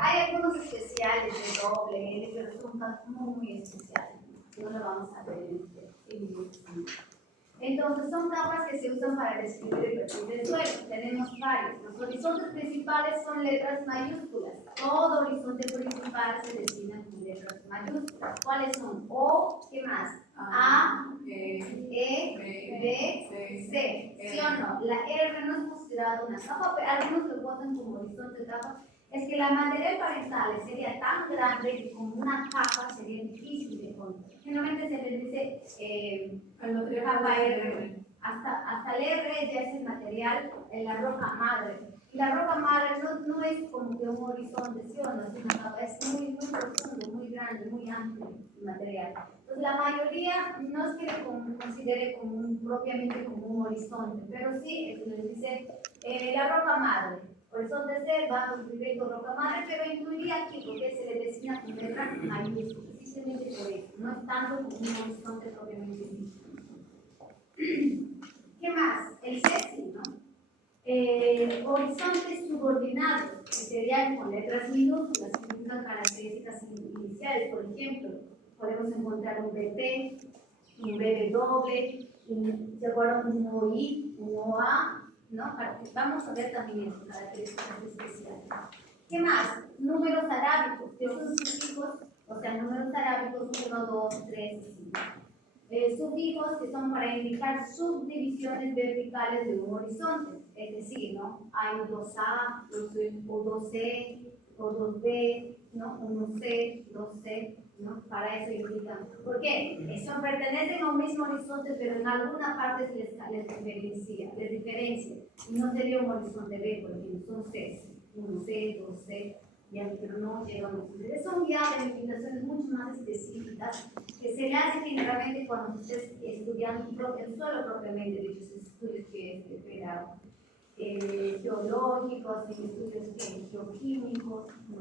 Hay algunos especiales de doble, pero son muy especiales. No lo vamos a ver en este. Entonces, son capas que se usan para describir el perfil del suelo. Tenemos varios. Los horizontes principales son letras mayúsculas. Todo horizonte principal se designa con letras mayúsculas. ¿Cuáles son? O, ¿qué más? A, E, B, C. ¿Sí o no? La R no es considerada una capa, pero algunos lo ponen como horizonte capa. Es que la material parental sería tan grande que como una capa sería difícil de encontrar. Generalmente se les dice capa R. Hasta el R ya es el material en la roca madre. Y la roca madre no es como que un horizonte, ¿sí o no? Es una capa, es muy profundo, muy grande, muy amplio el material. Entonces la mayoría no es que lo considere propiamente como un horizonte, pero sí, se les dice la roca madre. Horizonte C, vamos directo roca madre, pero incluiría aquí porque se le designa con letra mayúscula, simplemente por eso, no es tanto como un horizonte propiamente dicho. ¿Qué más? El C, ¿no? Horizontes subordinados, que serían con letras minúsculas, que significan características iniciales, por ejemplo, podemos encontrar un BP, un BB doble, ¿se acuerdan? Un OI, un OA, ¿no? Vamos a ver también estas características especiales. ¿Qué más? Números arábicos, que son sufijos, o sea, números arábicos 1, 2, 3 y 5. Sufijos que son para indicar subdivisiones verticales de un horizonte, es decir, ¿no? Hay 2A, o 2C, o 2B, ¿no? 1C, 2C, ¿no? Para eso indican. ¿Por qué? Pertenecen a un mismo horizonte, pero en alguna parte les diferencia. Y no sería un horizonte B, por ejemplo, son Cs, 1C, 2C, pero no llegan a ustedes. Son ya delimitaciones mucho más específicas que se le hace generalmente cuando ustedes estudian el suelo propiamente, de esos estudios que geológicos, estudios geoquímicos, no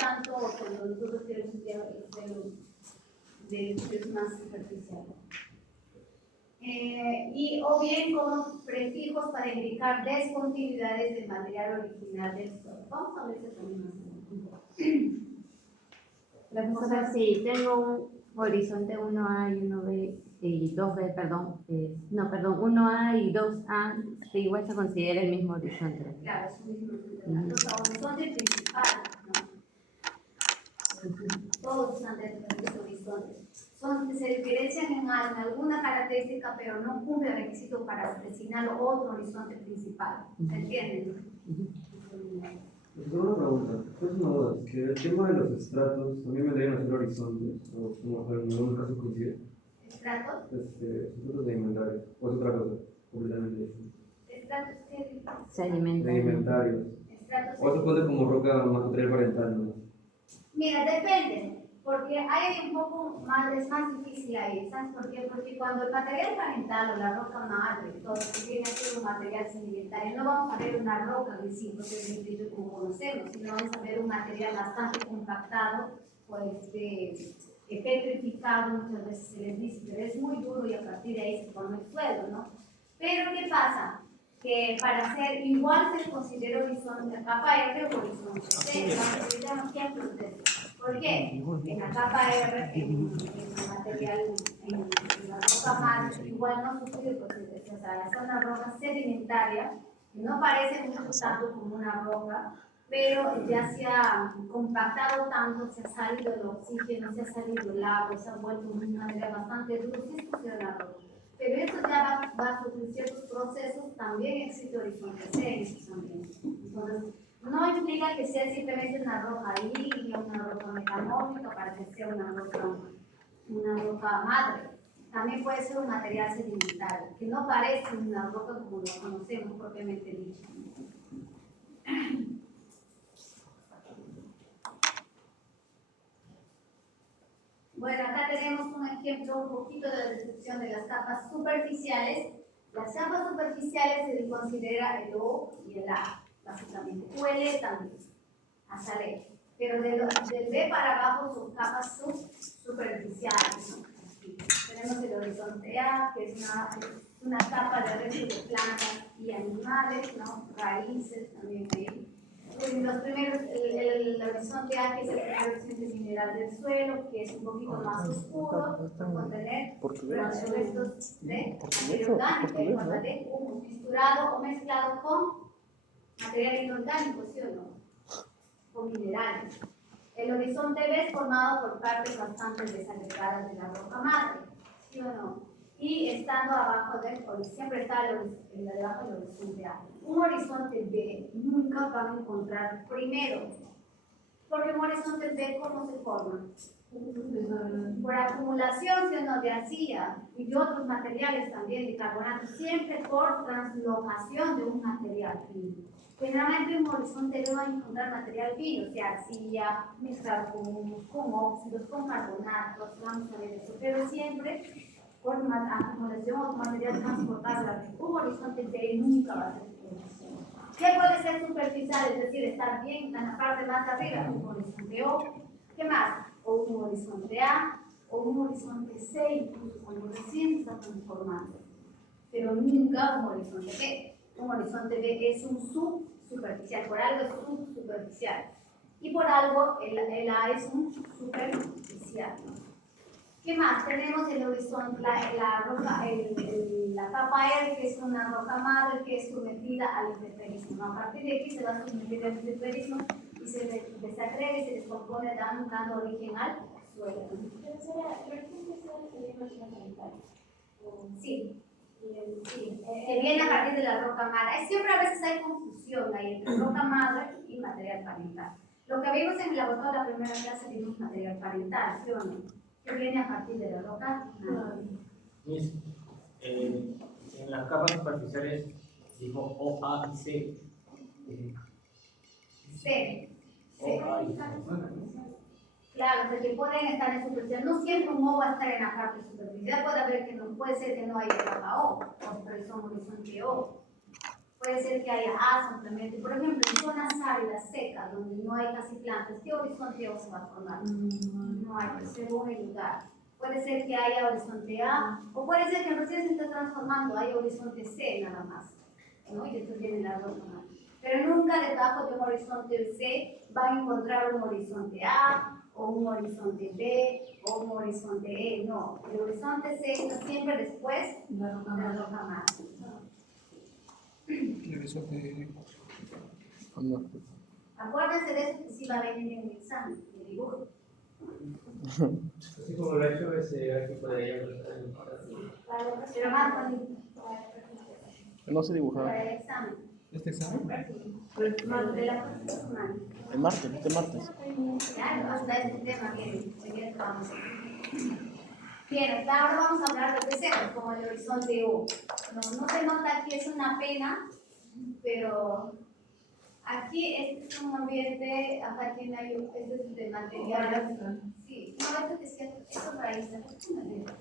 tanto cuando nosotros queremos estudiar de estudios más superficiales. O bien con prefijos para indicar descontinuidades del material original del suelo. Vamos a ver eso también más. Profesora, si tengo un horizonte 1A y 1B y 2B, perdón, 1A y 2A, que igual se considera el mismo horizonte. Claro, es un mismo horizonte. Los horizontes principales, ¿no? Todos están dentro de este horizonte. Se diferencian en alguna característica, pero no cumple el requisito para designar otro horizonte principal. ¿Se entienden? Una pregunta, es una duda, que el tema de los estratos también vendrían a ser horizontes, o como en algún caso coincide. ¿Estratos? Estratos sedimentarios, o es otra cosa, completamente distinta. ¿Estratos qué? Sedimentarios. O se pone como roca material parental, ¿no? Mira, depende, porque hay un poco más, es más difícil ahí, ¿sabes por qué? Porque cuando el material parental o la roca madre, todo viene a ser un material sedimentario, no vamos a ver una roca de 5 centímetros como conocemos, sino vamos a ver un material bastante compactado, pues petrificado, muchas veces se les dice, pero es muy duro y a partir de ahí se forma el suelo, ¿no? Pero ¿qué pasa? Que para ser igual se considera horizonte, la capa R o horizonte C. Vamos a utilizar ejemplos de eso. ¿Por qué? En la capa R, en el material, en la roca madre, igual no sufre porque o sea, es una roca sedimentaria, que no parece mucho tanto como una roca, pero ya se ha compactado tanto, se ha salido el oxígeno, se ha salido el agua, se ha vuelto de una manera bastante dura, sí es considerada roca. Pero esto ya va a sufrir ciertos procesos, también existe horizonte C en esos ambientes. Entonces, no implica que sea simplemente una roca líquida, una roca metamórfica para que sea una roca madre. También puede ser un material sedimentario, que no parece una roca como lo conocemos propiamente dicho. Bueno, acá tenemos un ejemplo un poquito de la descripción de las capas superficiales. Las capas superficiales se considera el O y el A, básicamente. O el E también, hasta el E. Pero del B para abajo son capas superficiales, ¿no? Aquí tenemos el horizonte A, que es una capa de restos de plantas y animales, ¿no? Raíces también ahí. Los primeros, el horizonte A, que es el primer horizonte mineral del suelo, que es un poquito más oscuro, por contener restos de materia orgánica en forma de humus misturado o mezclado con material inorgánico, ¿sí o no? Con minerales. El horizonte B es formado por partes bastante desagregadas de la roca madre, ¿sí o no? Y estando abajo del horizonte, siempre está debajo del horizonte A. Un horizonte B nunca van a encontrar primero, porque un horizonte B, ¿cómo se forma? Por acumulación, ¿sí o no?, de arcilla y de otros materiales también, de carbonato, siempre por translocación de un material fino. Generalmente un horizonte B va a encontrar material fino, o sea, arcilla, mezclado con óxidos, con carbonatos, vamos a ver eso, pero siempre por acumulación o material transportable. Un horizonte B nunca va a ser superficial. ¿Qué puede ser superficial? Es decir, estar bien en la parte más arriba, un horizonte O. ¿Qué más? O un horizonte A, o un horizonte C, incluso cuando recién se está transformando. Pero nunca un horizonte B. Un horizonte B es un subsuperficial, por algo es subsuperficial. Y por algo el A es un superficial, ¿no? ¿Qué más? Tenemos el horizonte, la capa R, que es una roca madre que es sometida al intemperismo. A partir de aquí se va a someter al intemperismo y se desagrega y se descompone dando origen al suelo. Sí. Sí, que viene a partir de la roca madre. Siempre a veces hay confusión ahí entre roca madre y material parental. Lo que vimos en el laboratorio de la primera clase vimos material parental, ¿sí o no? Que viene a partir de la roca madre. En las capas superficiales dijo O, A y C. C. O, A y C. Claro, porque pueden estar en superficial. No siempre un O va a estar en la parte superficial. Puede ser que no haya capa O, pero son horizonte O. Puede ser que haya A simplemente. Por ejemplo, en zonas áridas, secas, donde no hay casi plantas, ¿qué horizonte O se va a formar? No hay, según el lugar. Puede ser que haya horizonte A, o puede ser que recién se esté transformando, hay horizonte C nada más, ¿no? Y después viene la roca madre. Pero nunca debajo de un horizonte C va a encontrar un horizonte A, o un horizonte B, o un horizonte E, no. El horizonte C está siempre después de la roca madre. Acuérdense de eso que sí va a venir en el examen, de dibujo. Así como lo ha hecho ese equipo de ella. Pero más bonito. No sé dibujar. Para el examen. ¿Este examen? De la próxima semana. El martes, este martes. Ya, hasta este tema viene. Vamos. Bien, ahora vamos a hablar de deseos, como el horizonte U. No se nota aquí, es una pena, pero aquí este es un ambiente, acá tiene ahí, este es de material. Sí, no, esto es cierto, esto es raíz, esto es madera.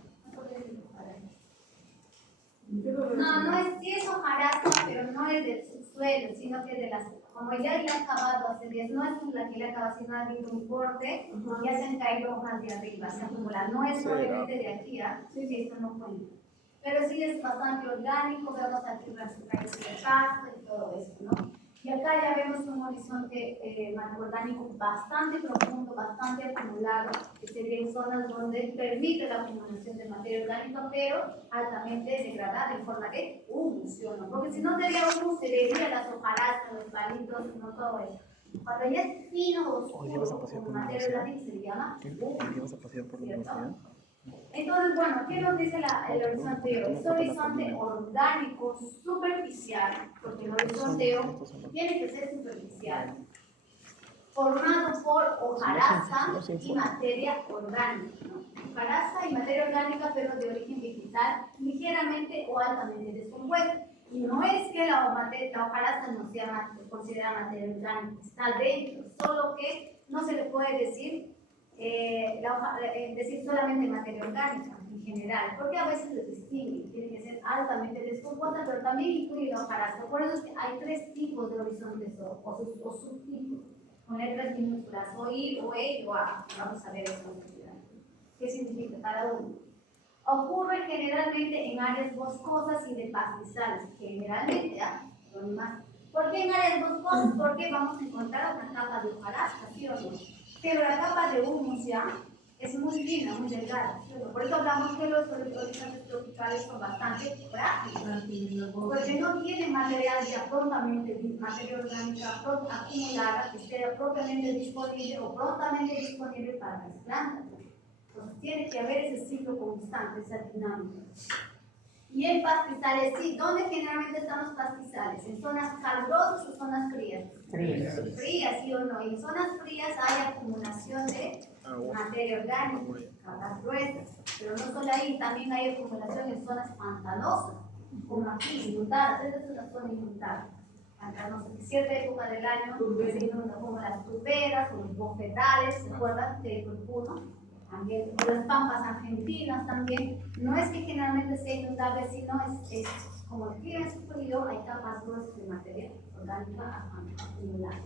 No es, sí es hojarasca, pero no es del subsuelo, sino que de las, como ya le ha acabado hace días, no es la que le acaba, sino ha habido un corte, ya se han caído hojas de arriba, se acumula, no es probablemente de aquí, esto no cuenta. Pero sí es bastante orgánico, vemos aquí las raíces de pasto y todo eso, ¿no? Y acá ya vemos un horizonte orgánico bastante profundo, bastante acumulado, que sería en zonas donde permite la acumulación de materia orgánica, pero altamente degradada en forma de humus, ¿no? Porque si no sería humus, se vería las hojarascas, los palitos, no todo eso. Cuando ya es fino o oscuro, con materia orgánica, se llama humus. ¿Vas a pasear por la universidad? Entonces, bueno, ¿qué nos dice el horizonte O? Es horizonte orgánico superficial, porque el horizonte O tiene que ser superficial, formado por hojarasca y materia orgánica, ¿no? Hojarasca y materia orgánica, pero de origen vegetal, ligeramente o altamente descompuesta. Y no es que la hojarasca no sea considerada materia orgánica, está dentro, solo que no se le puede decir decir solamente materia orgánica en general, porque a veces se distingue, tiene que ser altamente descompuesta, pero también incluye la hojarasca. Por eso es que hay tres tipos de horizontes o subtipos, con letras minúsculas, o I, o E, o A. Vamos a ver eso. ¿Qué significa cada uno? Ocurre generalmente en áreas boscosas y de pastizales, generalmente, ¿Por qué en áreas boscosas? Porque vamos a encontrar una capa de hojarasca, ¿sí o no? Pero la capa de humus ya es muy fina, muy delgada, ¿sí o no? Por eso hablamos que los horizontes tropicales son bastante frágiles, porque no tienen material ya prontamente, materia orgánica acumulada que esté propiamente disponible o prontamente disponible para las plantas. Entonces tiene que haber ese ciclo constante, esa dinámica. Y en pastizales, sí, ¿dónde generalmente están los pastizales? ¿En zonas calurosas o zonas frías? Frías, sí o no. Y en zonas frías hay acumulación de materia orgánica, capas gruesas. Pero no solo ahí, también hay acumulación en zonas pantanosas, como aquí, inundadas. Esta es una zona inundada. Pantanosa. En cierta época del año se inunda, como las turberas o los bofetales, ¿se acuerdan? De Turpuno. También, o las pampas argentinas también, no es que generalmente sea inundable, sino es como el clima es frío, hay capas gruesas de materia orgánica acumulada.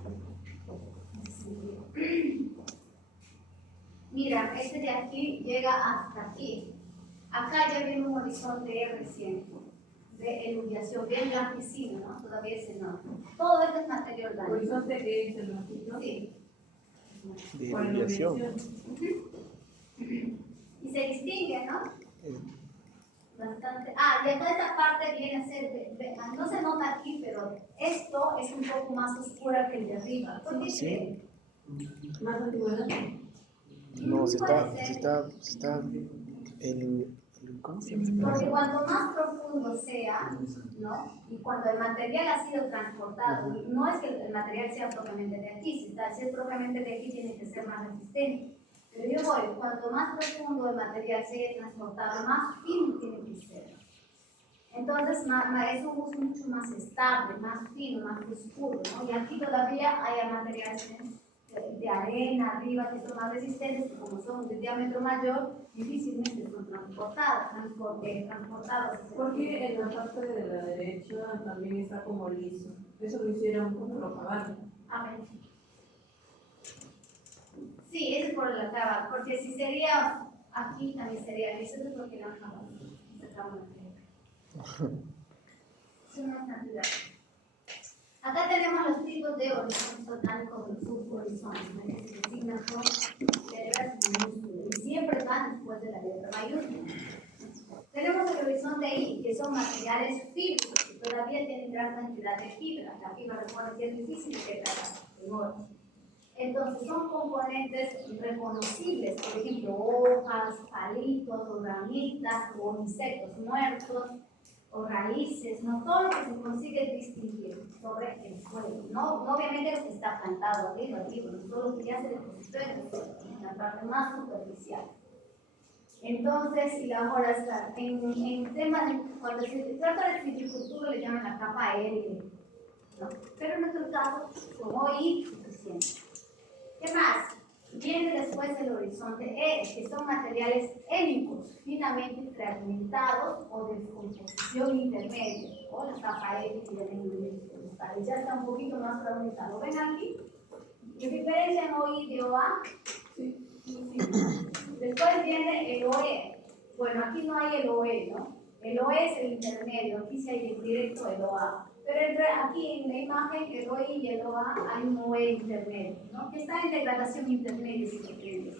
Mira, este de aquí llega hasta aquí. Acá ya viene un horizonte reciente de eluviación, bien blanquecino, ¿no? Todavía es enorme. Todo esto es materia orgánica. Horizonte es el blanquito. Sí. De iluminación. Y se distingue, ¿no? Bastante. Ah, y acá esta parte viene a ser, no se nota aquí, pero esto es un poco más oscura que el de arriba. ¿Por qué Sí. creen? Más antigüedad. No, se Puede está, ser. ¿cómo se llama? Porque cuanto más profundo sea, ¿no? Y cuando el material ha sido transportado, no es que el material sea propiamente de aquí, si es propiamente de aquí tiene que ser más resistente. Pero yo voy, cuanto más profundo el material se haya transportado, más fino tiene que ser. Entonces, es un uso mucho más estable, más fino, más oscuro, ¿no? Y aquí todavía hay materiales de arena arriba que son más resistentes, que como son de diámetro mayor, difícilmente son transportados. Porque en la parte de la derecha también está como liso. Eso lo hicieron como lo pagaron. A ver. Sí, eso es por la cava, porque si sería aquí también sería liso, eso es porque la cava. Es una cantidad. Acá tenemos los tipos de horizontes orgánicos de los subhorizontes, ¿no? Que se designan con letras minúsculas y siempre van después de la letra mayúscula. Tenemos el horizonte I, que son materiales fibrosos, que todavía tienen gran cantidad de fibra. La fibra, recuerden que es difícil de tratar en oro. Entonces, son componentes reconocibles, por ejemplo, hojas, palitos, o ramitas, o insectos muertos, o raíces, no todo lo que se consigue distinguir sobre el suelo, no obviamente lo que está plantado arriba, no todo lo que ya se depositó en la parte más superficial. Entonces, y ahora está, en temas, cuando se trata de silvicultura le llaman la capa aérea, ¿no? Pero en nuestro caso, como I, suficiente. ¿Qué más? Viene después el horizonte E, que son materiales hélicos, finamente fragmentados o de descomposición intermedia, o la capa E que ya está un poquito más fragmentado. ¿Ven aquí? ¿Qué diferencia en OI de OA? Sí. Después viene el OE. Bueno, aquí no hay el OE, ¿no? El OE es el intermedio, aquí sí hay el directo el OA. Pero aquí en la imagen, el OE y el OA, hay un OE intermedio, ¿no? Que está en degradación intermedia, si se quiere.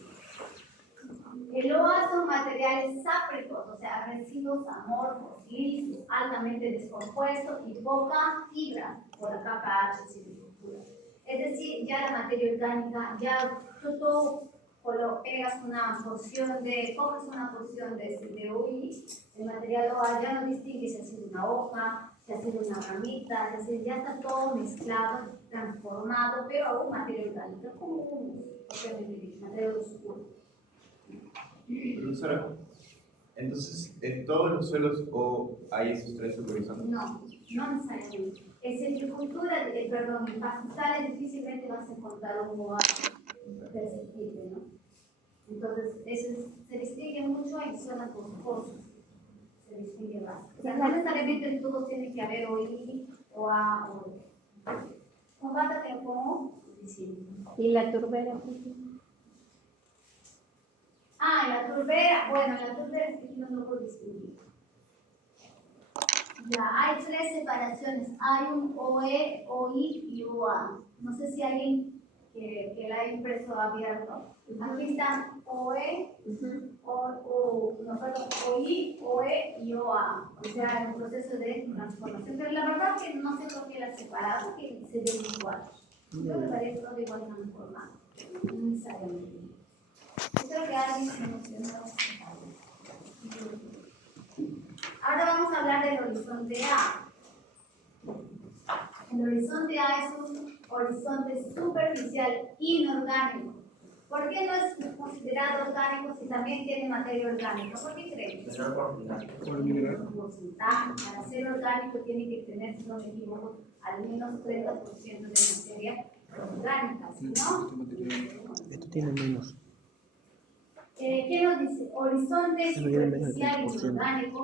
El OA son materiales sápricos, o sea, residuos amorfos, lisos, altamente descompuestos y poca fibra por la capa H silvicultura. Es decir, ya la materia orgánica, ya tú pegas una porción de, coges una porción de UI, el material OA ya no distingue si ha sido una hoja, si ha sido una ramita, es decir, ya está todo mezclado, transformado, pero aún materia orgánica, como un material oscuro. Profesora, entonces, ¿en todos los suelos o hay esos tres subhorizontes? No, no necesariamente. En silvicultura, en pastizales difícilmente vas a encontrar un OA perceptible, ¿no? Entonces, se distingue mucho en zonas boscosas. Se distingue más. O sea, no necesariamente en todos tiene que haber OI, OA, o compártate como diciendo. ¿Y la turbera? Ah, en la turbera, bueno, en la turbera es que no lo puedo distinguir. Ya, hay tres separaciones. Hay un OE, OI y OA. No sé si alguien que la ha impreso abierto. Aquí están OE, no, perdón, OI, OE y OA. O sea, el proceso de transformación. Pero la verdad que no sé por qué las separado, que se ven igual. Yo me parece todo igual transformado. No necesariamente. Yo creo que alguien se emocionó. Ahora vamos a hablar del horizonte A. El horizonte A es un horizonte superficial inorgánico. ¿Por qué no es considerado orgánico si también tiene materia orgánica? ¿Por qué creen? Porcentaje. Para ser orgánico tiene que tener, si no me equivoco, al menos 30% de materia orgánica, ¿sí, no? Esto tiene menos. ¿Qué nos dice? Horizonte Eso tiene menos de superficial 30%. inorgánico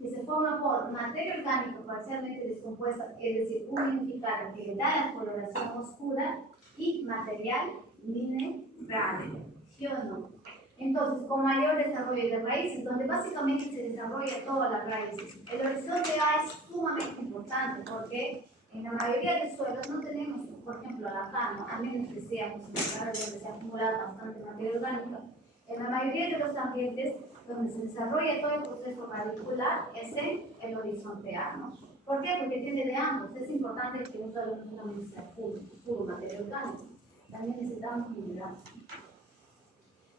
que se forma por materia orgánica parcialmente descompuesta, es decir, unificada, que le da la coloración oscura, y material mineral, ¿sí o no? Entonces, con mayor desarrollo de raíces, donde básicamente se desarrolla todas las raíces. El horizonte A es sumamente importante porque en la mayoría de suelos no tenemos, por ejemplo, acá, ¿no? A menos que seamos en lugares donde se acumula bastante materia orgánica. En la mayoría de los ambientes donde se desarrolla todo el proceso radicular es en el horizonte A, ¿no? ¿Por qué? Porque tiene de ambos. Es importante que no solamente sea puro material orgánico, también necesitamos mineral.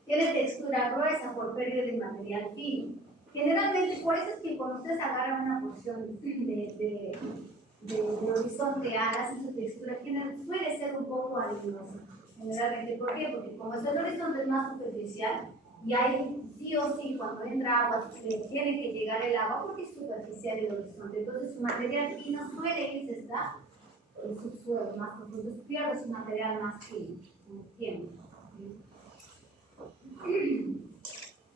Tiene textura gruesa por pérdida de material fino. Generalmente, por eso es que cuando ustedes agarran una porción de horizonte A, hacen su textura, suele ser un poco arenosa. Generalmente, ¿por qué? Porque como es el horizonte más superficial, y ahí sí o sí, cuando entra agua, tiene que llegar el agua porque es superficial el horizonte. Entonces, su material fino suele irse hasta el subsuelo más profundo. Entonces, pierde su material más fino con el tiempo.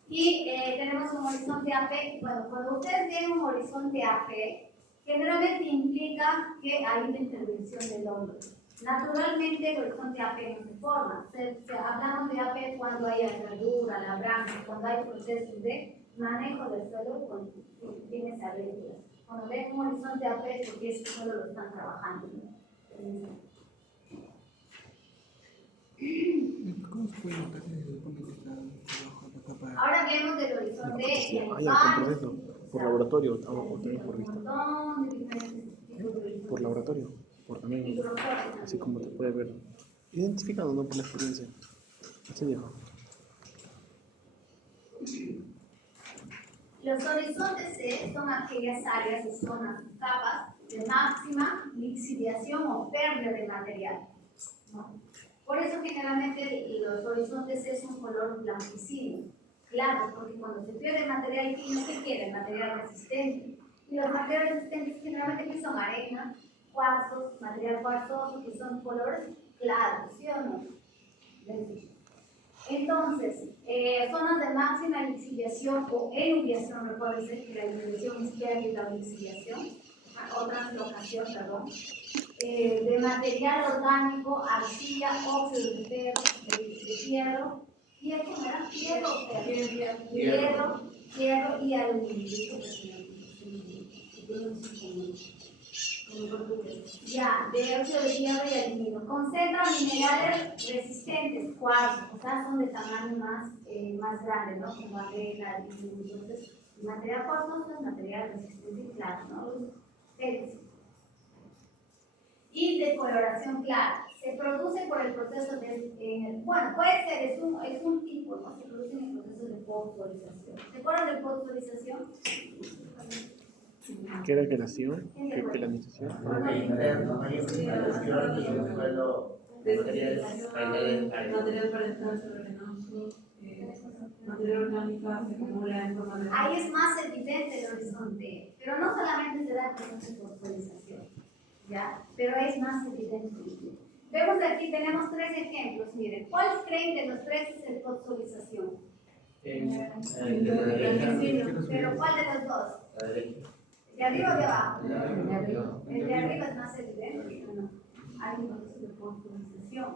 Y tenemos un horizonte AP. Bueno, cuando ustedes ven un horizonte AP, generalmente implica que hay una intervención del hombre. Naturalmente, el horizonte AP no se forma. Hablamos de AP cuando hay herradura, labranza, cuando hay procesos de manejo del suelo con fines agrícolas. Cuando ven un horizonte AP es porque ese suelo lo están trabajando. ¿Cómo se puede notar que se supone que está debajo de la capa de... Ahora vemos del horizonte Sí, en hay algún proceso. Por laboratorio o también por vista. un montón de diferentes tipos de horizontes. Por laboratorio. Por también. Microscopios Así también. como te puede ver. Identificado, no por la experiencia. Así dijo. Los horizontes C son aquellas áreas o zonas, capas de máxima lixiviación o pérdida de material, ¿no? Por eso generalmente los horizontes C son color blanquecino, claro, porque cuando se pierde material fino, ¿qué quiere? Material resistente. Y los materiales resistentes generalmente que son arena, cuarzos, material cuarzoso, que son colores claros, ¿sí o no? Entonces, zonas de máxima lixiviación o enuviación, recuerden que la enuviación es pérdida o lixiviación, o translocación, perdón, de material orgánico, arcilla, óxido de hierro, hierro y aluminio. Ya, de óxido de hierro y aluminio. Concentra minerales resistentes, cuarzo, o sea, son de tamaño más grande, ¿no? Como arena, entonces, el material cuarzo es material resistente, claro, ¿no? Y de coloración clara. Se produce por el proceso de, bueno, puede ser, es un tipo, ¿no? Se produce en el proceso de fosforización. ¿Se acuerdan de fosforización? ¿Qué declaración? ¿Qué planificación? Material parental arenoso, material orgánica se acumula en forma de... Ahí es más evidente el horizonte, pero no solamente se da el proceso de fosforización, ¿ya? Pero es más evidente. Vemos aquí, tenemos tres ejemplos, miren. ¿Cuáles creen de los tres es el fosforización? Pero ¿cuál de los dos? ¿De arriba o de abajo? El de arriba es más evidente, ¿no? Hay un proceso de fosforización.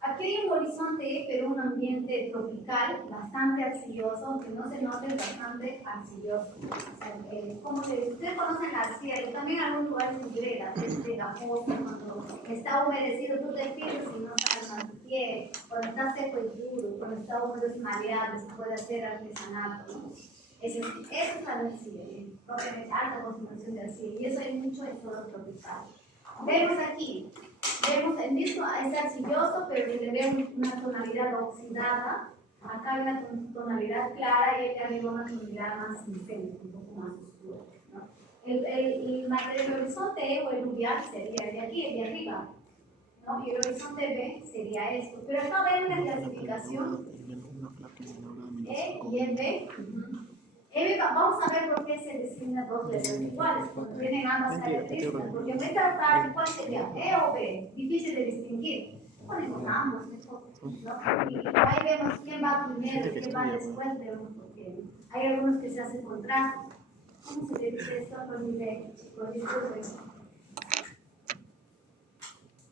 Aquí aquí hay un horizonte, pero un ambiente tropical, bastante arcilloso, aunque no se note, bastante arcilloso. O sea, como que ustedes conocen la arcilla, yo también en algunos lugares en Grega, es pegajoso, cuando está humedecido, tú te fijas y no sale más tu piel, cuando está seco es duro, cuando está húmedo es maleable, se puede hacer artesanato, ¿no? Eso es la arcilla, propiamente alta concentración de arcilla, y eso hay mucho en suelo tropical. Vemos aquí, vemos el mismo, es arcilloso, pero le vemos una tonalidad oxidada. Acá hay una tonalidad clara y acá arriba una tonalidad más intensa, un poco más oscura, ¿no? El material horizonte o el luvial sería el de aquí, el de arriba, ¿no? Y el horizonte B sería esto. Pero acá ven una clasificación E y EB. Vamos a ver por qué se designan dos letras iguales, cuando tienen ambas características, porque en esta parte, ¿cuál sería? ¿E o B? Difícil de distinguir. Ponemos ambos, mejor, ¿no? Y ahí vemos quién va primero y quién va después, vemos porque hay algunos que se hacen contrastes. ¿Cómo se dice esto? Disculpen.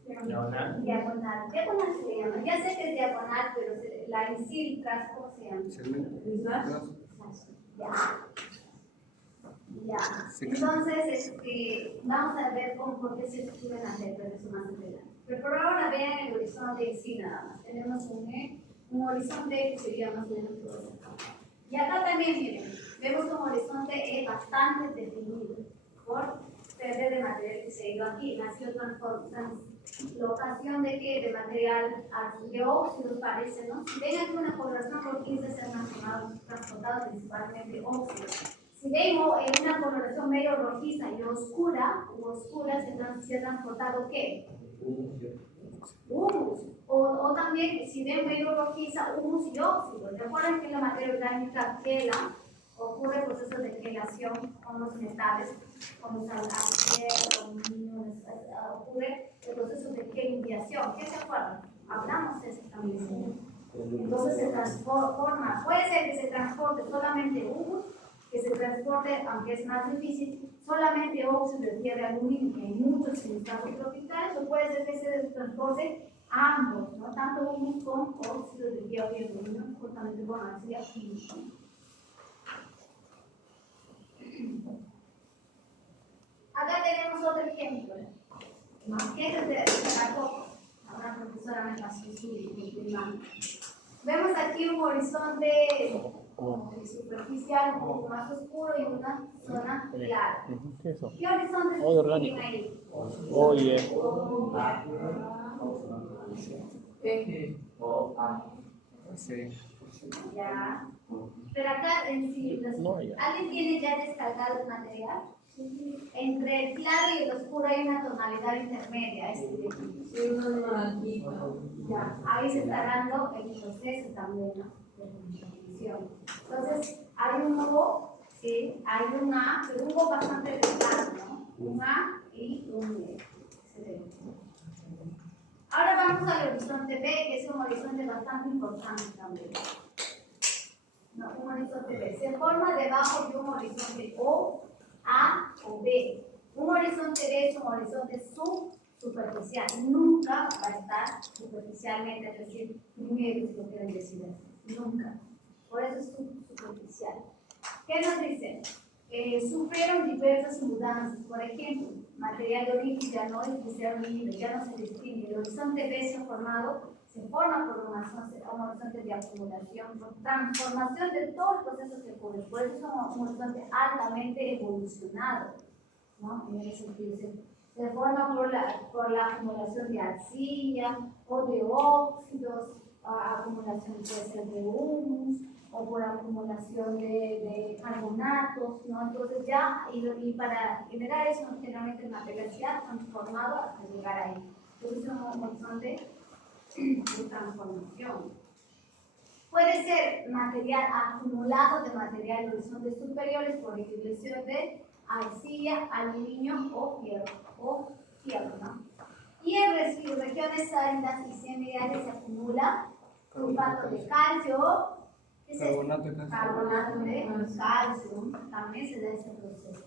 Diagonal. Diagonal se le llama. Ya sé que es diagonal, pero la infiltras, ¿cómo se llama? Ya. Entonces, vamos a ver por qué se suben las letras, eso más adelante. Pero por ahora vean el horizonte en sí nada más. Tenemos un horizonte que sería más o menos todo eso. Y acá también miren, vemos un horizonte bastante definido por CD de material que se ha ido aquí, nació translocación de qué, de material de óxidos parece, ¿no? Si ven aquí una coloración rojiza se han transportado principalmente óxidos. Si vemos en una coloración medio rojiza y oscura, se ha transportado ¿qué? Humus. O también, si ven medio rojiza, humus y óxido. Recuerden que la materia orgánica quela, ocurre el proceso de quelación con los metales, con los ocurre el proceso de quelización. ¿Qué se acuerdan? Hablamos de eso también. Entonces se transforma, puede ser que se transporte solamente humus, que se transporte, aunque es más difícil, solamente óxido de tierra de aluminio, que hay muchos en estados tropicales, o puede ser que se transporte ambos, ¿no? Tanto humus como óxido de tierra de aluminio, justamente con arcilla química. Acá tenemos otro ejemplo, que es de Caracoco. Una profesora me pasó su primaria. Vemos aquí un horizonte superficial, un poco más oscuro y una zona clara. ¿Qué es eso? ¿Qué horizonte Hoy orgánico. tienen ahí? Oye. Sí. Ya. Pero acá en sí, ¿alguien tiene ya descargado el material? Entre el claro y el oscuro hay una tonalidad intermedia. Ya, ahí se está dando el proceso también, ¿no? De composición. Entonces, hay un O, ¿sí? Hay un A, pero un O bastante delgado, ¿no? Un A y un E. Excelente. Ahora vamos al horizonte B, que es un horizonte bastante importante también. No, un horizonte B. Se forma debajo de un horizonte O, A o B. Un horizonte B es un horizonte superficial. Nunca va a estar superficialmente, es decir, primero, si lo quieren decir así. Nunca. Por eso es superficial. ¿Qué nos dicen? Sufrieron diversas mudanzas. Por ejemplo, material de origen ya no es libre, ya no se distingue. El horizonte B se forma por un horizonte de acumulación, por transformación de todo el proceso que ocurre. Por eso es un horizonte altamente evolucionado, ¿no? En ese sentido, se forma por la acumulación de arcilla o de óxidos, acumulación puede ser de humus o por acumulación de carbonatos, ¿no? Entonces ya, y para generar eso, generalmente el material se ha transformado hasta llegar ahí. Entonces es un horizonte de transformación. Puede ser material acumulado de material de horizontes superiores por equilibración de arcilla, aluminio o fierro, ¿no? Y en regiones áridas y semiáridas se acumula sulfato de calcio, ¿qué es Carbonato de calcio. Carbonato de calcio, también se da este proceso.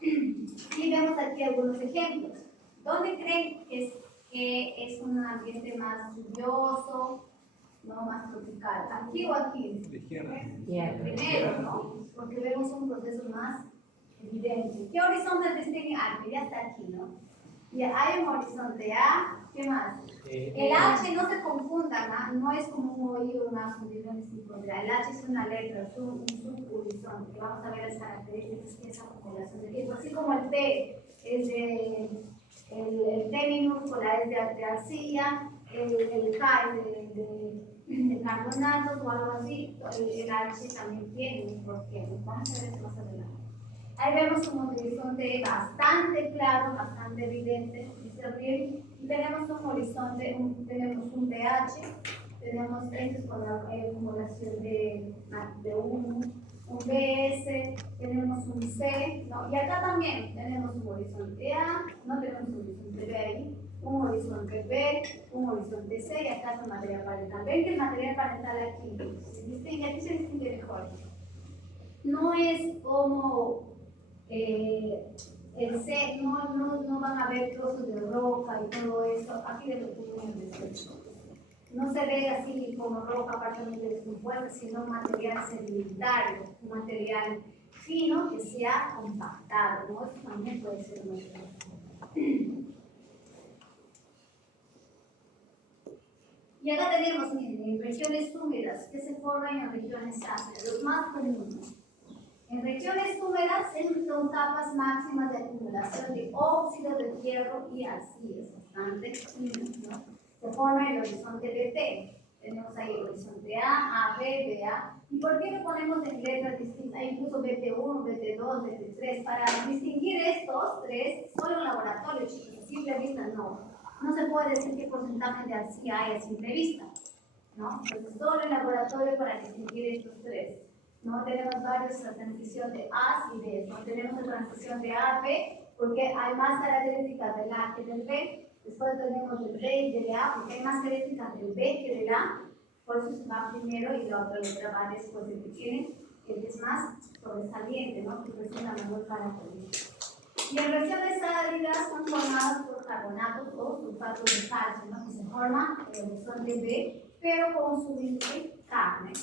Y vemos aquí algunos ejemplos. ¿Dónde creen que que es un ambiente más lluvioso, no más tropical. ¿Aquí o aquí? Yeah. Primero, ¿no? Porque vemos un proceso más evidente. ¿Qué horizonte distingue aquí? Ya está aquí, ¿no? Y hay un horizonte A, ¿qué más? El H no se confunda, ¿no? No es como un oído, una fundición de psicoidea. El H es una letra, es un subhorizonte. Vamos a ver las características de esa acumulación de tiempo. Así como el T es de, el T minúscula es de arcilla, el K es de carbonatos o algo así, el H también tiene un porqué. Vamos a ver eso más adelante. Ahí vemos un horizonte bastante claro, bastante evidente, y tenemos un horizonte, tenemos un pH, tenemos esto con la acumulación de 1, un BS, tenemos un C, ¿no? Y acá también tenemos un horizonte A, no tenemos un horizonte B ahí, un horizonte B, un horizonte C, y acá es el material parental. Ven que el material parental aquí se distingue mejor. No es como el C, no van a ver trozos de roca y todo eso, aquí de lo que no se ve así como roca parcialmente descompuesta, sino material sedimentario, un material fino que se ha compactado, ¿no? Eso también puede ser un ejemplo. Y acá tenemos, miren, regiones húmedas que se forman en regiones ácidas, los más comunes. En regiones húmedas son capas máximas de acumulación de óxido de hierro y arcillas, bastante finas, ¿no? Se forma el horizonte BT. Tenemos ahí el horizonte A, B, BA. ¿Y por qué lo ponemos en letras distintas? Hay incluso BT1, BT2, BT3. Para distinguir estos tres, solo en laboratorio, chicos, a simple vista no se puede decir qué porcentaje de arcilla hay a simple vista, ¿no? Entonces, solo en laboratorio para distinguir estos tres. ¿No? Tenemos varios transición de A y B, ¿no? Tenemos la transición de A a B porque hay más características del A que del B. Después tenemos del B y del A porque hay más características del B que del A. Por eso se va primero y la otra letra va después del que tiene, el que es más sobresaliente, ¿no? Que presenta mejor característica. Y en regiones áridas son formadas por carbonatos o sulfatos de calcio, ¿no? Que se forma el horizonte B, pero con su índice carne.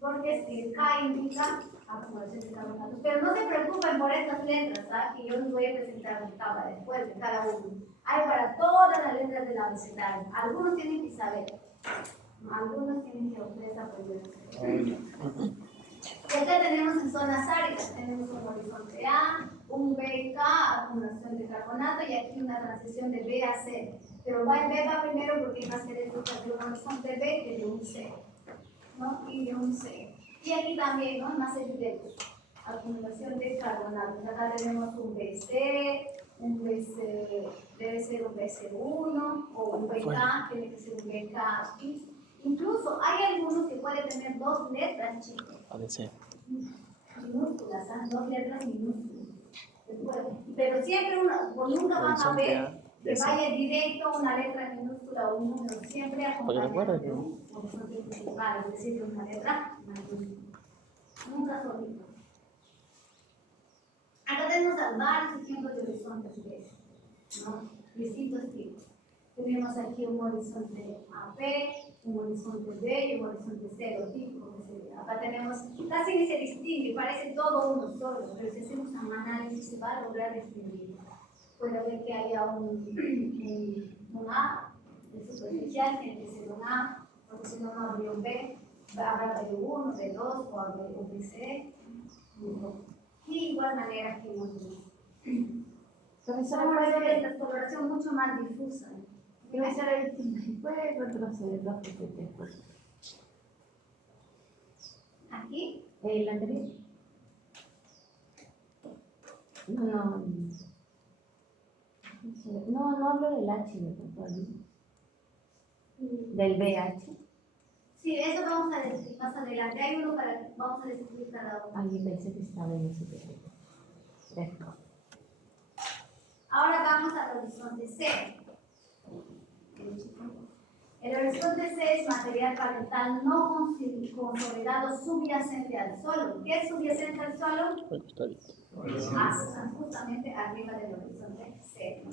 Porque el K indica acumulación de carbonatos. Pero no se preocupen por estas letras, ¿sabes? Que yo les voy a presentar un tabla después de cada uno. Hay para todas las letras del abecedario. Algunos tienen que saber, algunos tienen que ustedes aprender. Y acá tenemos en zonas áridas, tenemos un horizonte A, un BK, acumulación de carbonato, y aquí una transición de B a C. Pero el B va primero porque hay más características de un horizonte B que de un C. ¿No? Y de un C. Y aquí también, ¿no? Más evidente, acumulación de carbonatos. Acá tenemos un BC, un BC, debe ser un BC1 o un BK, tiene que ser un BK aquí. Incluso hay algunos que pueden tener dos letras, chicos. Minúsculas, ¿eh? Dos letras minúsculas. Pero siempre nunca van a ver que vaya directo una letra minúscula o un número, siempre acompañado de un horizonte principal, es decir, de una letra mayúscula. Nunca solito. Acá tenemos varios ejemplos de horizontes de eso, ¿no? Distintos tipos. Tenemos aquí un horizonte AB, un horizonte B y un horizonte C, los tipos. Acá tenemos, casi ni se distingue, parece todo uno solo, pero si hacemos un análisis se va a lograr distinguir. Puede haber que haya un A de superficial, tiene que ser un A, porque si no, no habría un B, habrá B1, B2 o BC. Y igual manera que hemos visto. Profesora, Puede haber la coloración mucho más difusa. profesora, ¿puede retroceder dos veces? Aquí, ¿El anterior? No hablo del H, por favor. ¿Del BH? sí, eso vamos a decir más adelante. Hay uno para vamos a describir cada uno. Alguien pensé que estaba en ese perfecto. Ahora vamos al horizonte C. El horizonte C es material parental no consolidado subyacente al suelo. ¿Qué es subyacente al suelo? Justamente arriba del horizonte C.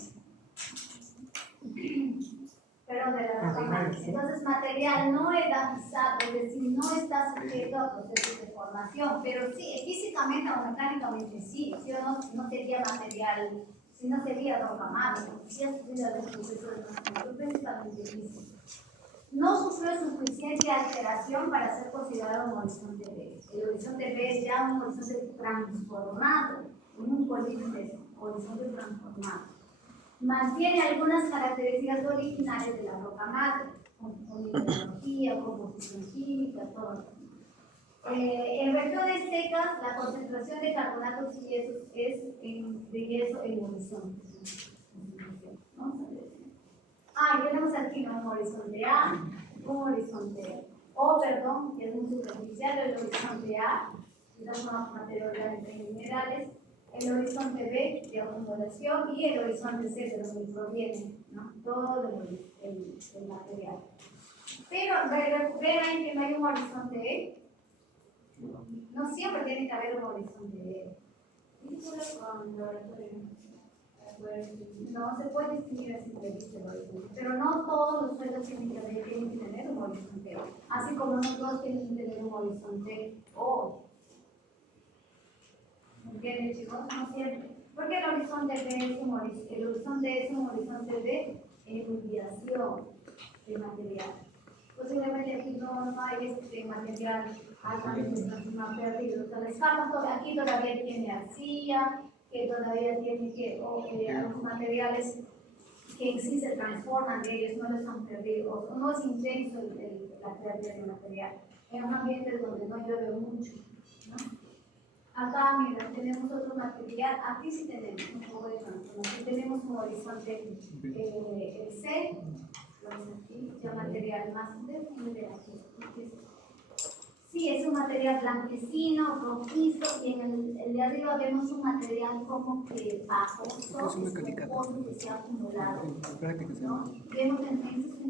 Perdón, de la roca madre. Entonces, material no edafizado, es decir, no está sujeto a procesos de formación, pero sí, físicamente o mecánicamente sí, ¿sí o no? No sería material, si no sería roca madre, sí ha sufrido algún proceso de formación, principalmente físico. No sufrió suficiente alteración para ser considerado un horizonte B. El horizonte B es ya un horizonte transformado, un horizonte transformado. Mantiene algunas características originales de la roca madre, con mineralogía, composición química, todo. En regiones secas, la concentración de carbonatos y yesos es de yeso en horizonte. Vamos a ver. Tenemos aquí un horizonte A, un horizonte B. Perdón, que es muy superficial, el horizonte A, que es una materia orgánica y minerales, el horizonte B de acumulación y el horizonte C de donde proviene, ¿no? Todo el material. Pero ven ahí que no hay un horizonte E. No siempre tiene que haber un horizonte E. No se puede distinguir a simple vista el horizonte, pero no todos los suelos tienen que tener un horizonte O, así como no todos tienen que tener un horizonte O. ¿Entienden, chicos? No siempre. Porque el horizonte B es un horizonte de enunciación de material. Posiblemente aquí no hay material altamente transformado perdido. O sea, las capas aquí todavía tiene arcilla, que todavía tiene algunos materiales que en sí se transforman de ellos, no los han perdido, no es intenso la pérdida de material. En un ambiente donde no llueve mucho, ¿no? Acá, mira, tenemos otro material, aquí sí tenemos un poco de transformación, tenemos un horizonte el C, aquí, ya material más de aquí. Sí, es un material blanquecino, rojizo, y en el de arriba vemos un material como que bajoso, que se ha acumulado, ¿no? Vemos en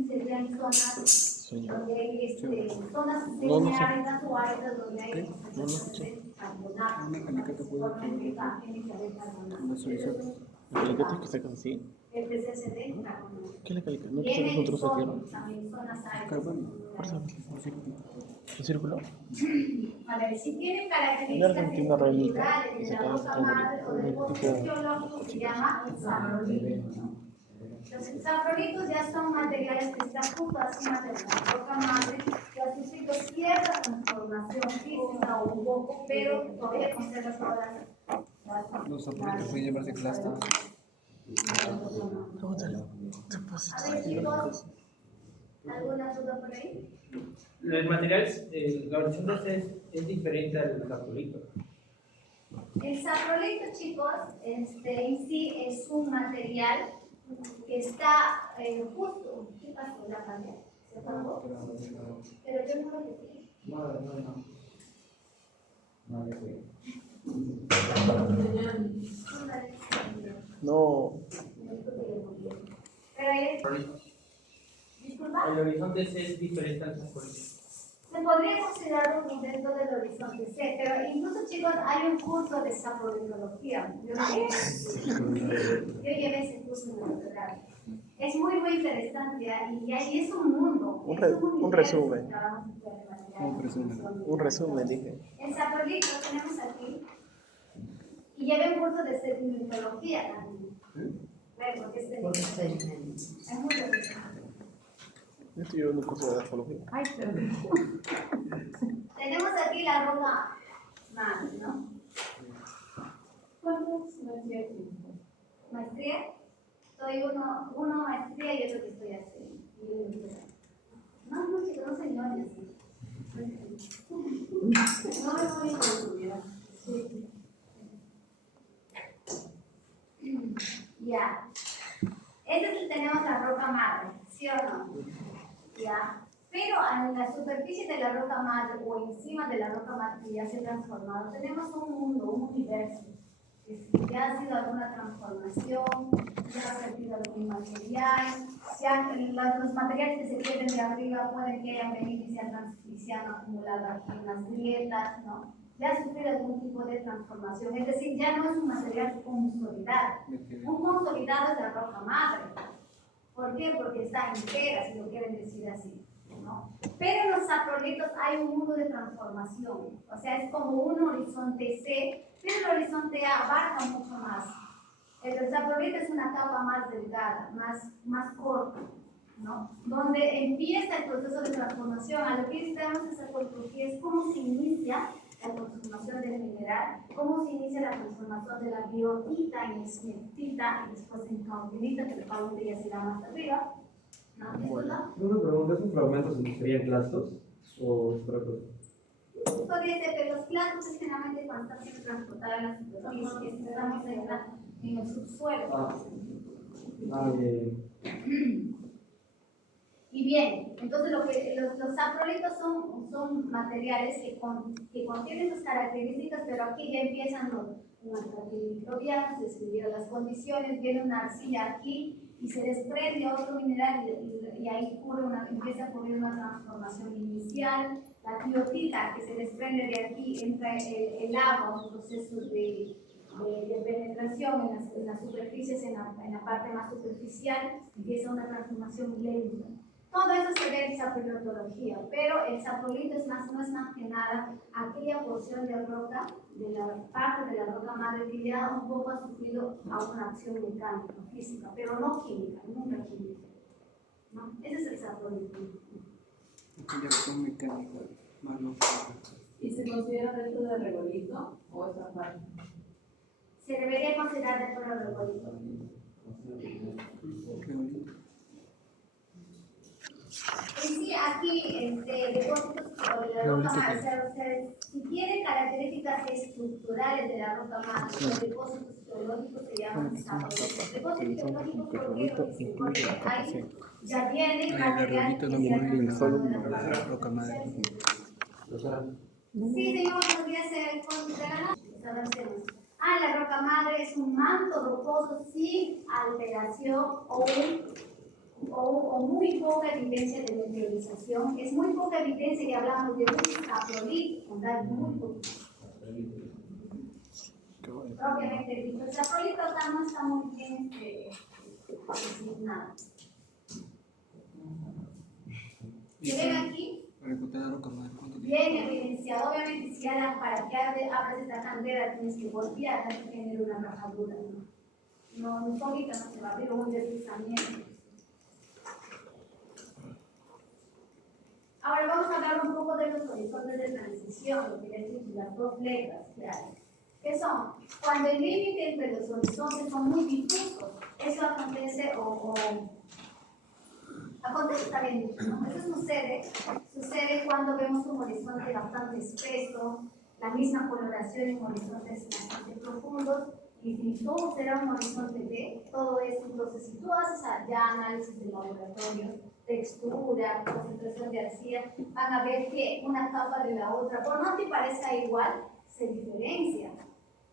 serían zonas donde hay zonas semiáridas o áridas donde hay concentraciones de carbonato. ¿El alicate que sacas así? El PCCD, carbonato. ¿Qué es la calica? ¿No te Tiene sacas un trozo de tierra? también zonas áridas. Carbón. Por eso. ¿Un círculo? Vale, si tiene En características Argentina, realmente, estructurales que de se la acaba roca de madre o del tipo bosque geológico se llama saprolitos. Los saprolitos ya son materiales que están justo encima de la roca madre, que ha sufrido cierta transformación física o un poco, pero todavía conserva todas las Los saprolitos pueden llamarse clastas. Pregúntale. A ver, chicos, ¿alguna duda por ahí? El material, la horizonte C es diferente al saprolito. El saprolito, chicos, en sí es un material que está justo. ¿Qué pasó? ¿La pantalla? ¿Se apagó? Pero yo no lo vi. No. Pero ahí disculpa. El horizonte C es diferente al saprolito. Se podría considerar un dentro del horizonte C, pero incluso, chicos, hay un curso de saprolitología. Yo llevé ese curso en la universidad. Es muy, muy interesante y ahí es un mundo. Un resumen. Un Un resumen, dije. El saprolito tenemos aquí y llevé un curso de sedimentología también. Porque es muy interesante. Yo estoy llevando un curso de grafología. Ay, perdón. Tenemos aquí la roca madre, ¿no? ¿Cuántos maestría tienes? ¿Maestría? Soy uno maestría y otro que estoy haciendo. No, chicos, no señores. No me voy a consumir. Ya. Tenemos la roca madre, ¿sí o no? Ya. Pero en la superficie de la roca madre o encima de la roca madre que ya se ha transformado, tenemos un mundo, un universo. Que si ya ha sido alguna transformación, ya ha perdido algún material, los materiales que se queden de arriba pueden que hayan venido y se han acumulado aquí en las grietas, ¿no? Ya ha sufrido algún tipo de transformación, es decir, ya no es un material consolidado. Un consolidado es la roca madre. ¿Por qué? Porque está entera, si lo quieren decir así, ¿no? Pero en los saprolitos hay un mundo de transformación, o sea, es como un horizonte C, pero el horizonte A abarca mucho más. El saprolito es una capa más delgada, más corta, ¿no? Donde empieza el proceso de transformación. A lo que estamos en saprología es cómo se inicia la transformación del mineral, cómo se inicia la transformación de la biotita en esmertita y después en cautinita, que el caute ya será más arriba. ¿No? Una pregunta, ¿esos fragmentos serían clastos o es otra cosa? Podría ser, pero los platos es generalmente cuando están siendo transportados a la superficie, estamos en el subsuelo. Bien. Y bien, entonces los saprolitos son materiales que contienen sus características, pero aquí ya empiezan los microbianos, se escribieron las condiciones, viene una arcilla aquí y se desprende otro mineral y ahí empieza a ocurrir una transformación inicial. La biotita que se desprende de aquí, entra el agua, un proceso de penetración en las superficies, en la parte más superficial, empieza una transformación lenta. Todo eso se ve en saprolitología, pero el saprolito no es más que nada aquella porción de roca, de la parte de la roca madre que ya un poco ha sufrido a una acción mecánica, física, pero no química, nunca química, ¿no? Ese es el saprolito. Reacción mecánica, mano. ¿Y se considera dentro del regolito o es aparte? Se debería considerar dentro del regolito. Sí, aquí depósitos de la roca madre, si tiene características estructurales de la roca madre, los depósitos geológicos se llaman saprolitos. Depósitos geológicos, porque ahí ya viene material que se ha roca madre. Sí, señor, podría ser la roca madre es un manto rocoso sin alteración o muy poca evidencia de meteorización. Es muy poca evidencia que hablamos de un saprolito, ¿verdad? Muy poquito. Propiamente dicho, el saprolito acá no está muy bien designado. ¿Se ven aquí? Bien evidenciado, obviamente si para que abras esta cantera tienes que golpear, tienes que tener una rajadura, ¿no? Un poquito no se va a ver un deslizamiento. Ahora vamos a hablar un poco de los horizontes de transición, lo que les dije, las dos letras que hay. ¿Qué son? Cuando el límite entre los horizontes son muy difusos, eso acontece acontece, está bien dicho, ¿no? Eso sucede cuando vemos un horizonte bastante espeso, la misma coloración en horizontes bastante profundos, y si todo será un horizonte B, todo esto, entonces si tú haces ya análisis de laboratorio, textura, concentración de arcilla, van a ver que una capa de la otra, por no te parezca igual, se diferencia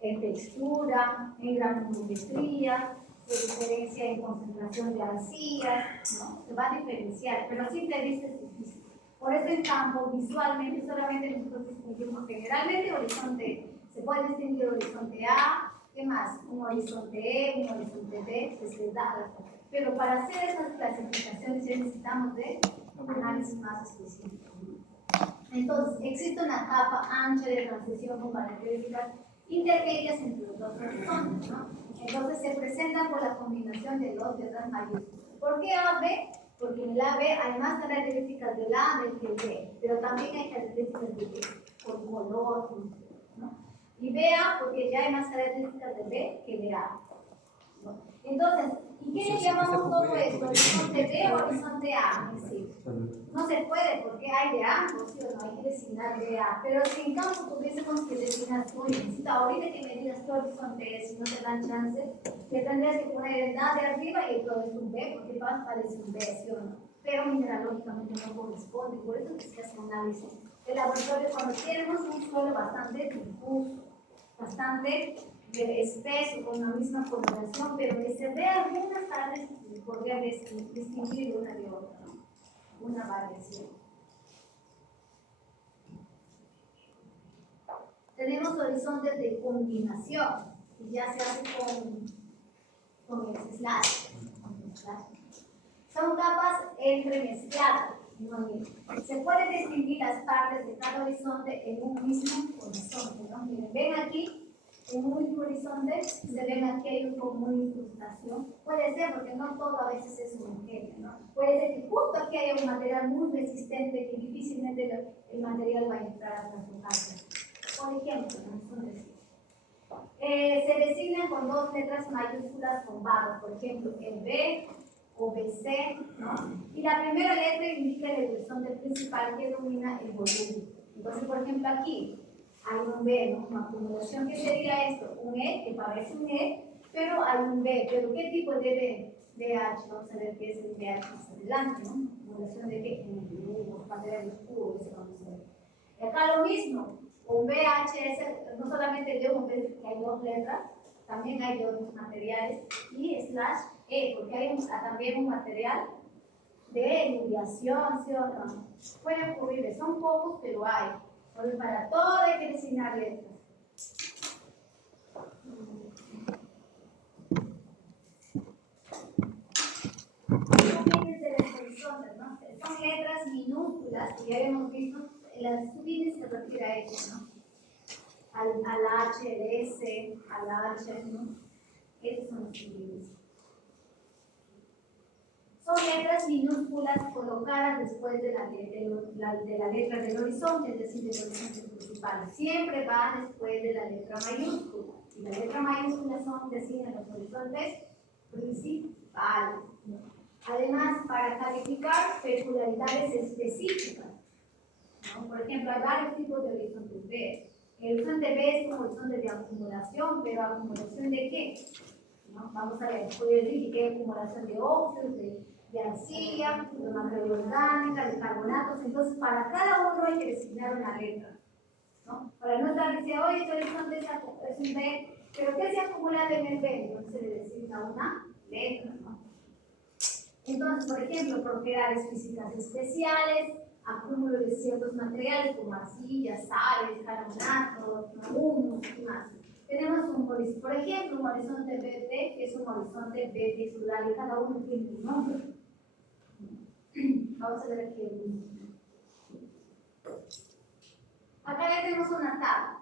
en textura, en granulometría, se diferencia en concentración de arcilla, ¿no? Se va a diferenciar, pero sí te dice es difícil. Por eso en campo, visualmente, solamente nosotros distinguimos generalmente horizonte, se puede distinguir horizonte A, ¿qué más? Un horizonte E, un horizonte B, que se da. Pero para hacer esas clasificaciones ya necesitamos de análisis más específicos. Entonces, existe una capa ancha de transición con características intermedias entre los dos horizontes, ¿no? Entonces se presentan por la combinación de dos letras mayúsculas. ¿Por qué AB? Porque en el AB hay más características del A del que el B, pero también hay características del B, por color, ¿no? Y BA porque ya hay más características de B que de A, ¿no? Entonces, ¿y qué le llamamos todo esto? ¿Horizonte B o horizonte A? Sí. No se puede porque hay de ambos, ¿sí o no? Hay que designar de A. Pero si en campo tuviésemos que designar, necesito ahorita que me digas qué horizonte es, si no te dan chance, que tendrías que poner el A de arriba y todo es un B, porque vas parece un B, ¿sí o no? Pero mineralógicamente no corresponde, por eso que se hace análisis. El laboratorio, cuando tenemos un suelo bastante difuso, bastante espeso, con la misma coloración, pero que se ve algunas partes, podría distinguir una de otra, ¿no? Una variación. Tenemos horizontes de combinación, y ya se hace con el slash. Son capas entremezcladas. Se puede distinguir las partes de cada horizonte en un mismo horizonte, ¿no? Miren, ven aquí, en un mismo horizonte, se ven aquí hay como una incrustación. Puede ser, porque no todo a veces es homogéneo, ¿no? Puede ser que justo aquí haya un material muy resistente que difícilmente el material va a entrar a transformarse. Por ejemplo, se designan con dos letras mayúsculas con barras, por ejemplo, el B o BC, ¿no? Y la primera letra indica el horizonte principal que domina el volumen. Entonces, por ejemplo, aquí hay un B, ¿no? Una acumulación. ¿Qué sería esto? Un E, que parece un E, pero hay un B. ¿Pero qué tipo de B? BH, vamos a ver qué es el BH más adelante, ¿no? Acumulación de qué? Los materiales puros, vamos a ver. Y acá lo mismo, un BHS, no solamente de un B, que hay dos letras, también hay de otros materiales, y slash E, porque hay también un material de nucleación, ¿sí o no? Puede ocurrir, son pocos, pero hay. Entonces, para todo hay que designar letras. Subíndices de los horizontes, ¿no? Son letras minúsculas, que ya hemos visto, las subíndices se refiere a ellas, ¿no? Al H, el S, al H, ¿no? Esos son los subíndices. Son letras minúsculas colocadas después de la letra del horizonte, es decir, del horizonte principal. Siempre va después de la letra mayúscula. Y la letra mayúscula designan los horizontes principales. Además, para calificar peculiaridades específicas, ¿no? Por ejemplo, hay varios tipos de horizontes B. El horizonte B es un horizonte de acumulación, pero ¿acumulación de qué? ¿No? Vamos a ver, puede decir que hay acumulación de óxidos, de arcilla, de materia orgánica, de carbonatos. Entonces, para cada uno hay que designar una letra, ¿no? Para no estar diciendo, oye, este horizonte es un B, pero ¿qué se acumula en el B? Entonces se le designa una letra, ¿no? Entonces, por ejemplo, propiedades físicas especiales, acúmulo de ciertos materiales como arcilla, sales, carbonatos, humus y más. Tenemos un horizonte, por ejemplo, un horizonte BD, que es un horizonte B tisular, y cada uno tiene un nombre. Vamos a ver aquí. Acá ya tenemos una tabla.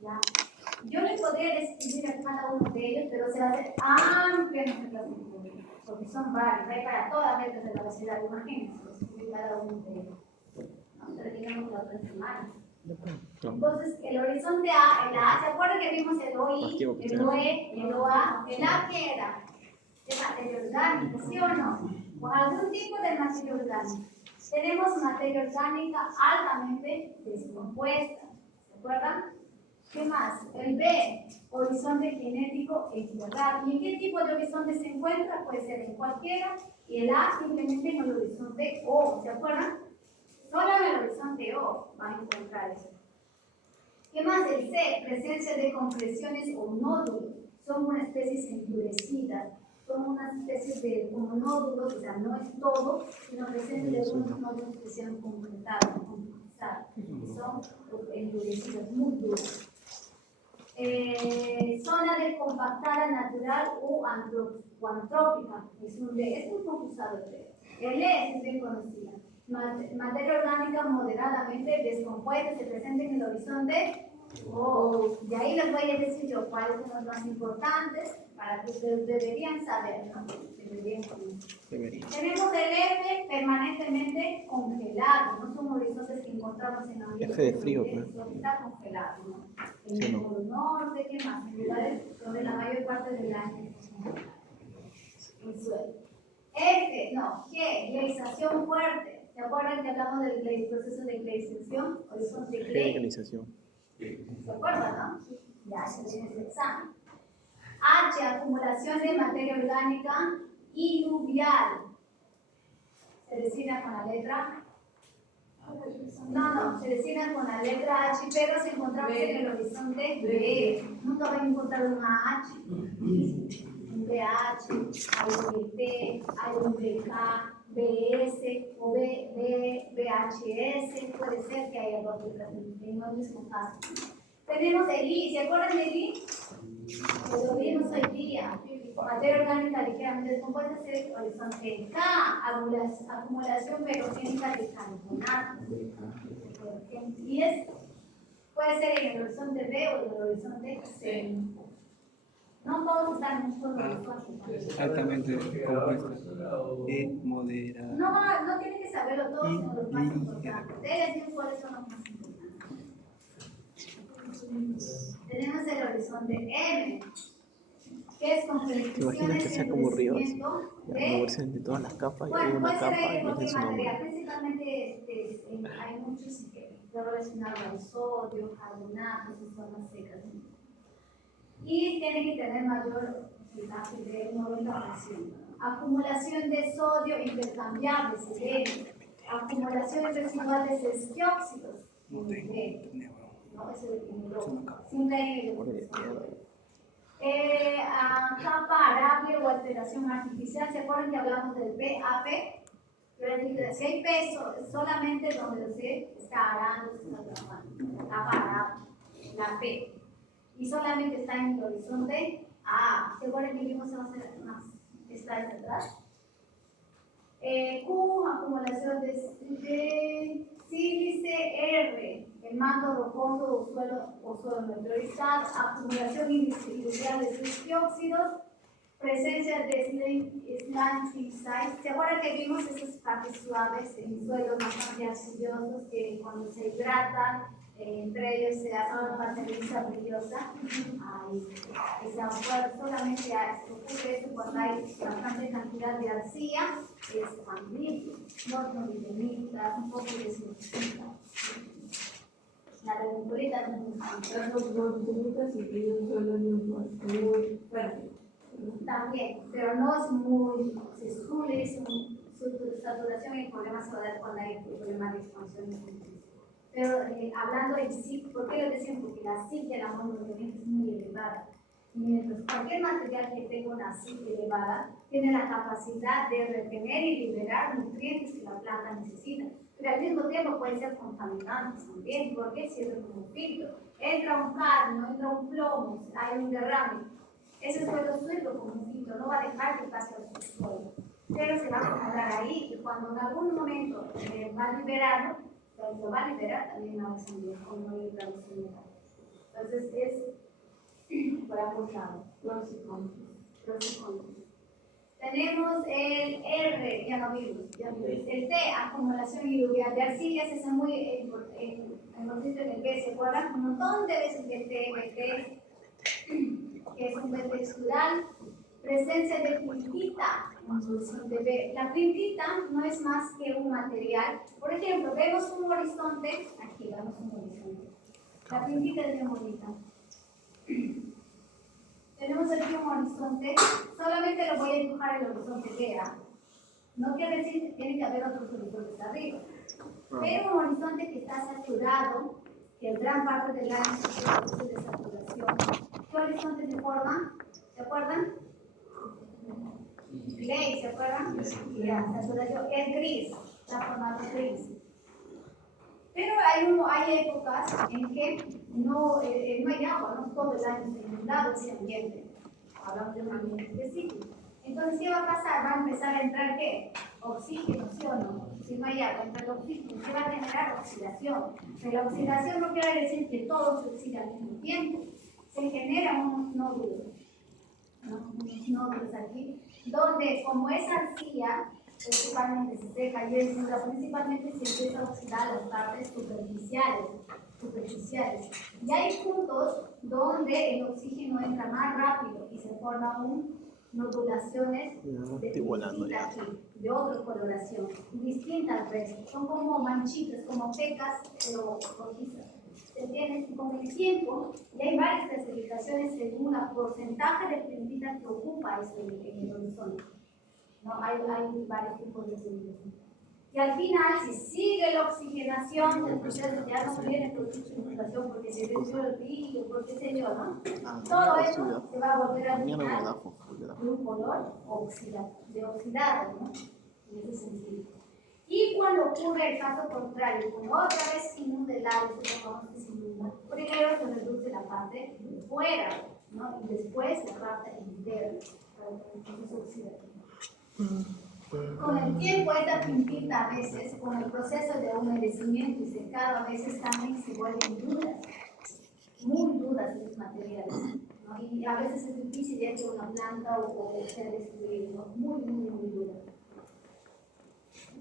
¿Ya? Yo le podría describir a cada uno de ellos, pero se va a hacer amplia nuestra clasificación, porque son varios, hay para todas las letras de la velocidad, imagínense, describir cada uno de ellos. No terminamos la otra semana. Entonces, el horizonte A, el A, ¿se acuerdan que vimos el OI, el OE, el OA? ¿El A qué era? De materia orgánica, ¿sí o no? Con algún tipo de materia orgánica. Tenemos materia orgánica altamente descompuesta, ¿se acuerdan? ¿Qué más? El B, horizonte genético equilibrado. ¿Y en qué tipo de horizonte se encuentra? Puede ser en cualquiera. Y el A simplemente en el horizonte O, ¿se acuerdan? Solo en el horizonte O van a encontrar eso. ¿Qué más? El C, presencia de compresiones o nódulos. Son una especie endurecida. Son unas especies de como nódulos, o sea, no es todo, sino presencia de algunos nódulos que se han completado, son endurecidos, muy duros. Zona de compactada natural o antrópica, es un D, es muy poco usado el D. El E es bien conocida. Materia orgánica moderadamente descompuesta, se presenta en el horizonte. De ahí les voy a decir yo cuáles son los más importantes para que ustedes deberían saber, ¿no? Tenemos el F permanentemente congelado, no son horizontes que encontramos en la ambiente. F de frío, está congelado, ¿no? En el Polo Norte, ¿qué más? En lugares donde la mayor parte del año el suelo. F, no, G, gleisación fuerte. ¿Se acuerdan que hablamos del proceso de gleisación? Horizonte Gley. ¿Se acuerdan, no? Ya se tiene el examen. H, acumulación de materia orgánica iluvial. Se designa con la letra. No, se designa con la letra H, pero se encontramos en el horizonte B. Nunca van a encontrar una H. Un BH, hay un BT, hay un BK, BS o BHS. Puede ser que haya dos letras en el mismo caso. Tenemos el I, ¿se acuerdan del I? Lo vimos hoy día. Materia orgánica ligeramente descompuesta es horizonte K, acumulación ferrogénica de carbonato. Y puede ser en el horizonte B o en el horizonte C. No todos están en un solo horizonte. Altamente compuestas. Moderada. No tienen que saberlo todos, sino los más importantes. Ustedes decir cuáles son los más importantes. Tenemos el horizonte M, que es con ¿Te imaginas que predicciones sea en como Ríos? crecimiento Ya, de... moverse entre todas las capas y hay Bueno, una puede ser capa de y cualquier es su nombre. material, principalmente hay muchos que están relacionados al sodio, carbonatos y formas secas. Y tiene que tener mayor porcentaje de 90%. Acumulación de sodio intercambiable, seleno. Acumulación residual de sesquióxidos, N, ¿no? Eso es sin N. Capa arable o alteración artificial. ¿Se acuerdan que hablamos del PAP? Yo les dije, si hay peso, es solamente donde se está arando, se está trabajando. La capa arable, la P. Y solamente está en el horizonte A. ¿Se acuerdan que vimos unas slides atrás? Q, acumulación de sílice. R, el manto rocoso o suelo neutralizado. Acumulación industrial de dióxidos. Presencia de slanting sites. ¿Se acuerdan que vimos esas partes suaves en suelos bastante arcillosos que cuando se hidratan, entre ellos se hace una parte lisa brillosa? Solamente ocurre eso cuando hay bastante cantidad de arcilla, es también nortolivenita, un poco de sulfita. La reventurita no es Los bolivitas y tienen un suelo muy fuerte. también, pero no es muy, se sube su saturación y problemas se va a dar cuando hay problemas de expansión. Pero hablando en sí, ¿por qué lo decimos? Porque la SIC de la mononutriente es muy elevada. Y mientras cualquier material que tenga una SIC elevada tiene la capacidad de retener y liberar nutrientes que la planta necesita. Pero al mismo tiempo puede ser contaminantes también, porque sirve como filtro. Entra un cadmio, entra un plomo, hay un derrame. Ese suelo suelto como un filtro, no va a dejar que pase al subsuelo, pero se va a acumular ahí y cuando en algún momento va a liberarlo, lo va a liberar también a esa o no hay traducción. Entonces es por ambos lados. Pros y contras. Tenemos el R, ya lo vimos. El T, acumulación y lluvia de arcillas, es muy hemos visto en el B, ¿se acuerdan? Un montón de veces el T, que es un B textural. Presencia de pintita en solución de B. La pintita no es más que un material. Por ejemplo, vemos un horizonte, aquí vemos un horizonte. La pintita es bien bonita. Tenemos aquí un horizonte, solamente lo voy a dibujar el horizonte B. No quiere decir que tiene que haber otros horizontes arriba. Pero un horizonte que está saturado, que gran parte del año es de saturación. ¿Qué horizonte se forma? ¿Se acuerdan? Gray, ¿se acuerdan? Ya, saturación es gris, está formado gris. Pero hay épocas en que no hay agua, no todo el año está inundado ese ambiente. Hablamos de un ambiente específico. Entonces, ¿qué va a pasar? Va a empezar a entrar ¿qué? Oxígeno, ¿sí o no? Si no hay agua, entra el oxígeno, ¿qué va a generar? Oxidación. Pero la oxidación no quiere decir que todo se oxida al mismo tiempo. Se generan unos nódulos, ¿no? Unos nódulos aquí, donde como es arcilla, principalmente se seca y es dura, principalmente se empieza a oxidar las partes superficiales. Y hay puntos donde el oxígeno entra más rápido y se forman nodulaciones de otra coloración, distintas al resto. Son como manchitas, como pecas, pero rojizas. ¿Se entiende? Con el tiempo, y hay varias clasificaciones según el porcentaje de pigmentitas que ocupa en el horizonte. ¿No? Hay varios tipos de pigmentitas. Y al final, si sigue la oxigenación, el proceso ya no viene oxigenación porque se venció el brillo, porque se dio, ¿no? Todo eso se va a volver a de un color oxidado, ¿no? En ese sentido. Y cuando ocurre el caso contrario, cuando otra vez se inunda el agua, supongamos que se inunda, primero se reduce la parte de fuera, ¿no? Y después la parte interna, para que el proceso oxidativo. Con el tiempo esta pintita a veces, con el proceso de humedecimiento y secado, a veces también se vuelven duras, muy duras los materiales, ¿no? Y a veces es difícil ya que una planta o ser destruido, ¿no? Muy duras.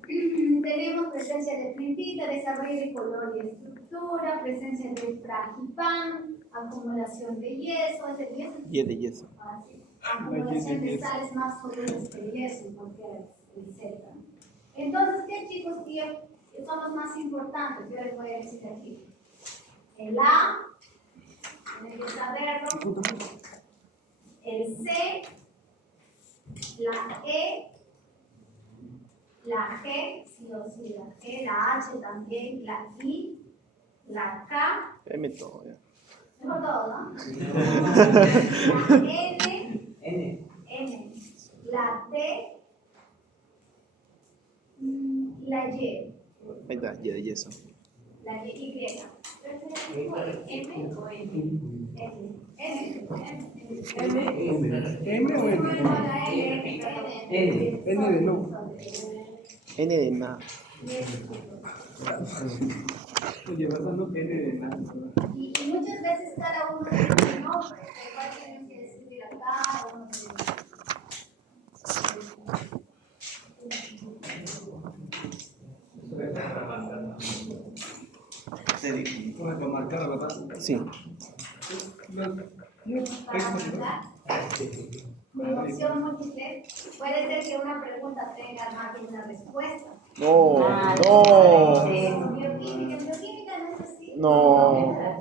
Tenemos presencia de pintita, desarrollo de color y estructura, presencia de fragipán, acumulación de yeso, es de yeso. Y es de yeso. Acumulación de sales más sólidas que el yeso, porque es seca. Entonces, ¿qué chicos son los más importantes? Yo les voy a decir aquí. El A, tienen que saberlo. El C, la E, la G, sí o sí, la G, la H también, la I, la K. M todo, ya. Tengo todo, ¿no? La N, la T, la Y, Ahí está, Y de yeso. la Y. ¿M o N? M o N. N. M o N. No, la N. N de no. N de nada. Oye, vas dando N de nada. Y muchas veces cada uno tiene un nombre, igual tienen que escribir acá, uno Para marcar, ¿verdad? Sí. para mandar. De opción múltiple, puede ser que una pregunta tenga más de una respuesta. No, Ah, no. Bioquímica no es así. No.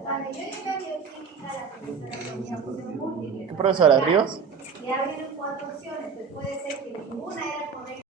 Cuando yo llegué a bioquímica, la profesora tenía opción múltiple. ¿Qué profesora, Rivas? Y había 4 opciones, pues puede ser que ninguna era